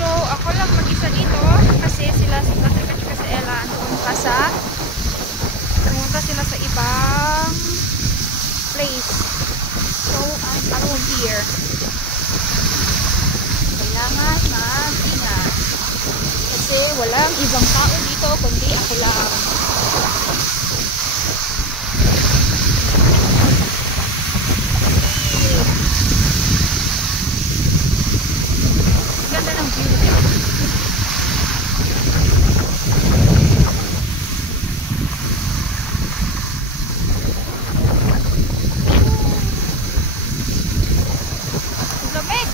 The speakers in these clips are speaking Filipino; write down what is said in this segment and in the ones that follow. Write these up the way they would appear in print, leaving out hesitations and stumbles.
So, ako lang mag-isa dito kasi sila si Patrick at si Ella pumunta sila sa ibang place. So, I'm alone here. Kailangan mag-ingat kasi walang ibang tao dito kundi ako lang. Ganda ng view dito. Lamig!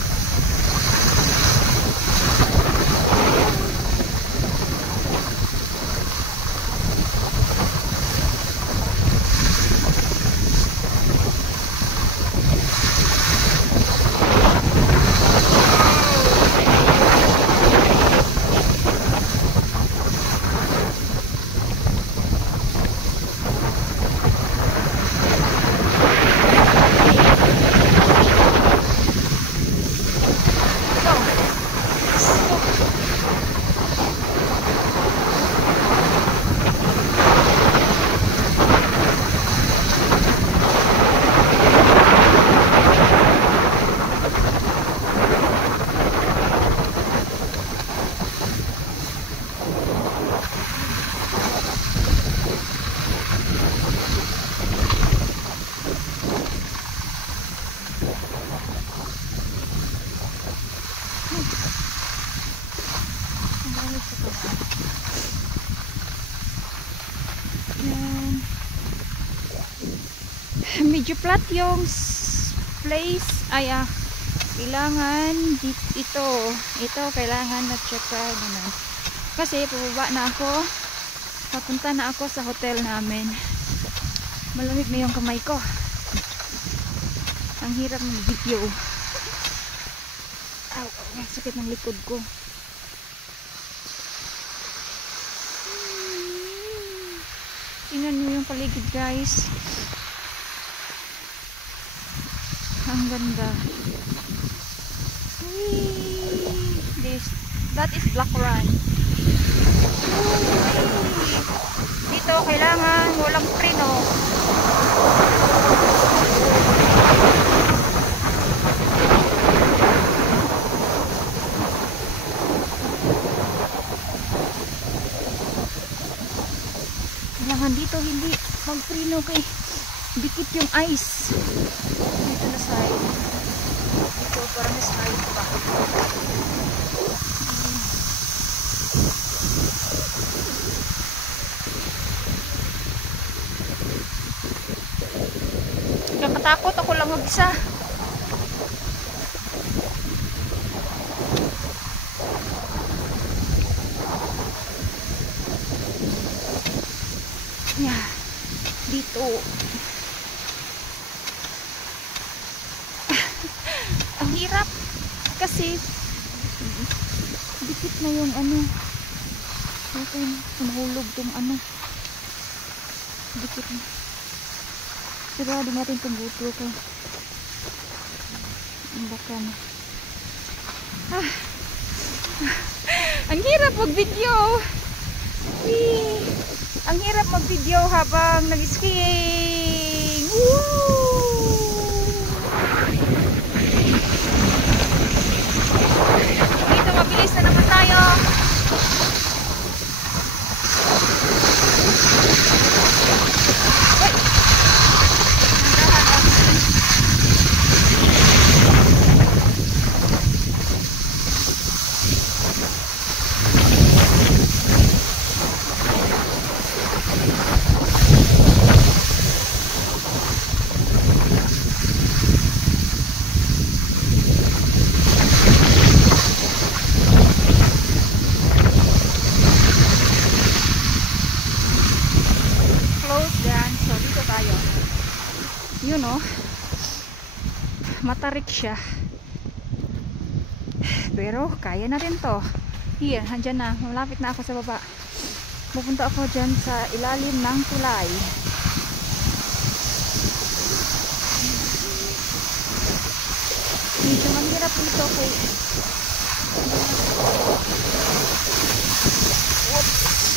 Medyo flat yung place. Ay kailangan ito kailangan na check naman kasi pababa na ako, papunta na ako sa hotel namin. Malamig na yung kamay ko, ang hirap ng video. Ang sakit ng likod ko. Tingnan nyo yung paligid, guys. Ang ganda. That is Black Run. Dito kailangan walang preno. Kailangan dito hindi magpreno kay dikit yung ice. Dito na side. Dito parang may side pa. Nakatakot ako lang mag-isa. Yeah, dito. Ang hirap kasi dikit na yung mahulog tong dikit na. Sigurado natin itong GoPro ko. Ang baka na. Ang hirap mag-video. Ang hirap mag-video habang nag-skiing. Dito mabilis na naman tayo. Yun matarik siya pero kaya na rin to. Here, andyan na, malapit na ako sa baba. Pupunta ako dyan sa ilalim ng tulay. Medyo mahirap mahirap dito kay oops.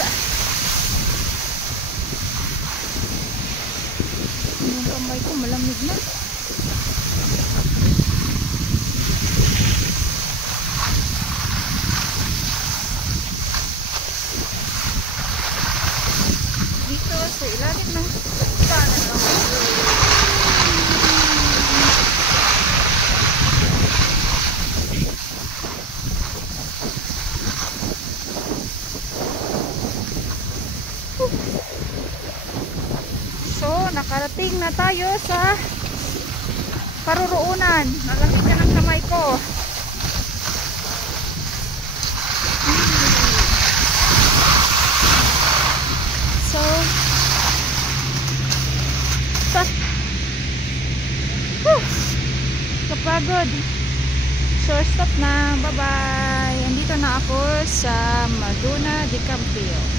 Yung kamay ko malamig na. Dito sa ilalim ng kanan ng so, nakarating na tayo sa paruroonan. Malamig na ng kamay ko. So, kapagod. So, stop na. Bye-bye. Andito na ako sa Maduna de Campillo.